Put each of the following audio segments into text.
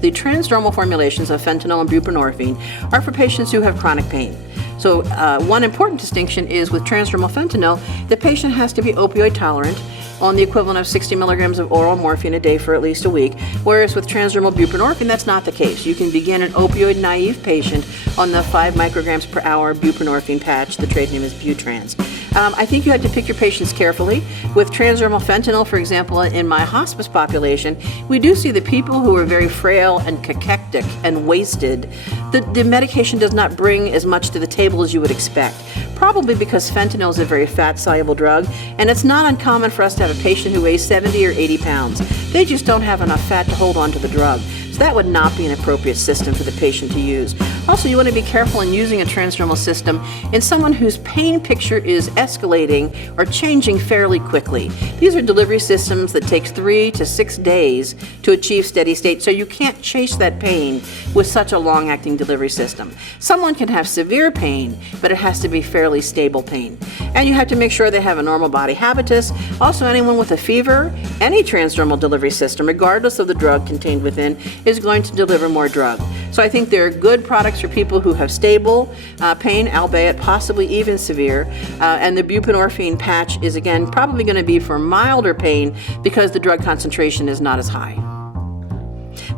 patients, the transdermal formulations of fentanyl and buprenorphine are for patients who have chronic pain. So one important distinction is with transdermal fentanyl, the patient has to be opioid tolerant on the equivalent of 60 milligrams of oral morphine a day for at least a week, whereas with transdermal buprenorphine, that's not the case. You can begin an opioid-naive patient on the 5 micrograms per hour buprenorphine patch. The trade name is Butrans. I think you have to pick your patients carefully. With transdermal fentanyl, for example, in my hospice population, we do see the people who are very frail and cachectic and wasted. The medication does not bring as much to the table as you would expect, probably because fentanyl is a very fat-soluble drug, and it's not uncommon for us to have a patient who weighs 70 or 80 pounds. They just don't have enough fat to hold on to the drug. So that would not be an appropriate system for the patient to use. Also, you want to be careful in using a transdermal system in someone whose pain picture is escalating or changing fairly quickly. These are delivery systems that take 3 to 6 days to achieve steady state, so you can't chase that pain with such a long-acting delivery system. Someone can have severe pain, but it has to be fairly stable pain. And you have to make sure they have a normal body habitus. Also, anyone with a fever, any transdermal delivery system, regardless of the drug contained within, is going to deliver more drug. So I think they're good products for people who have stable pain, albeit possibly even severe. And the buprenorphine patch is, again, probably going to be for milder pain because the drug concentration is not as high.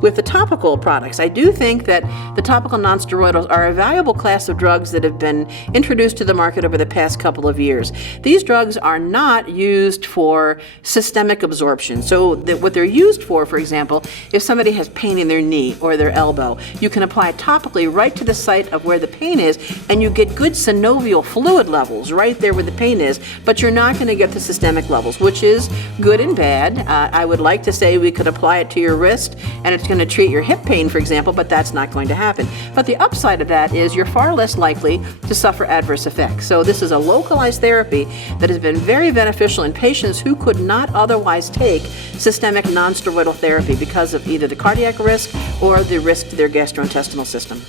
With the topical products, I do think that the topical non-steroidals are a valuable class of drugs that have been introduced to the market over the past couple of years. These drugs are not used for systemic absorption. So what they're used for example, if somebody has pain in their knee or their elbow, you can apply it topically right to the site of where the pain is, and you get good synovial fluid levels right there where the pain is, but you're not going to get the systemic levels, which is good and bad. I would like to say we could apply it to your wrist, and it's going to treat your hip pain, for example, but that's not going to happen. But the upside of that is you're far less likely to suffer adverse effects. So this is a localized therapy that has been very beneficial in patients who could not otherwise take systemic non-steroidal therapy because of either the cardiac risk or the risk to their gastrointestinal system.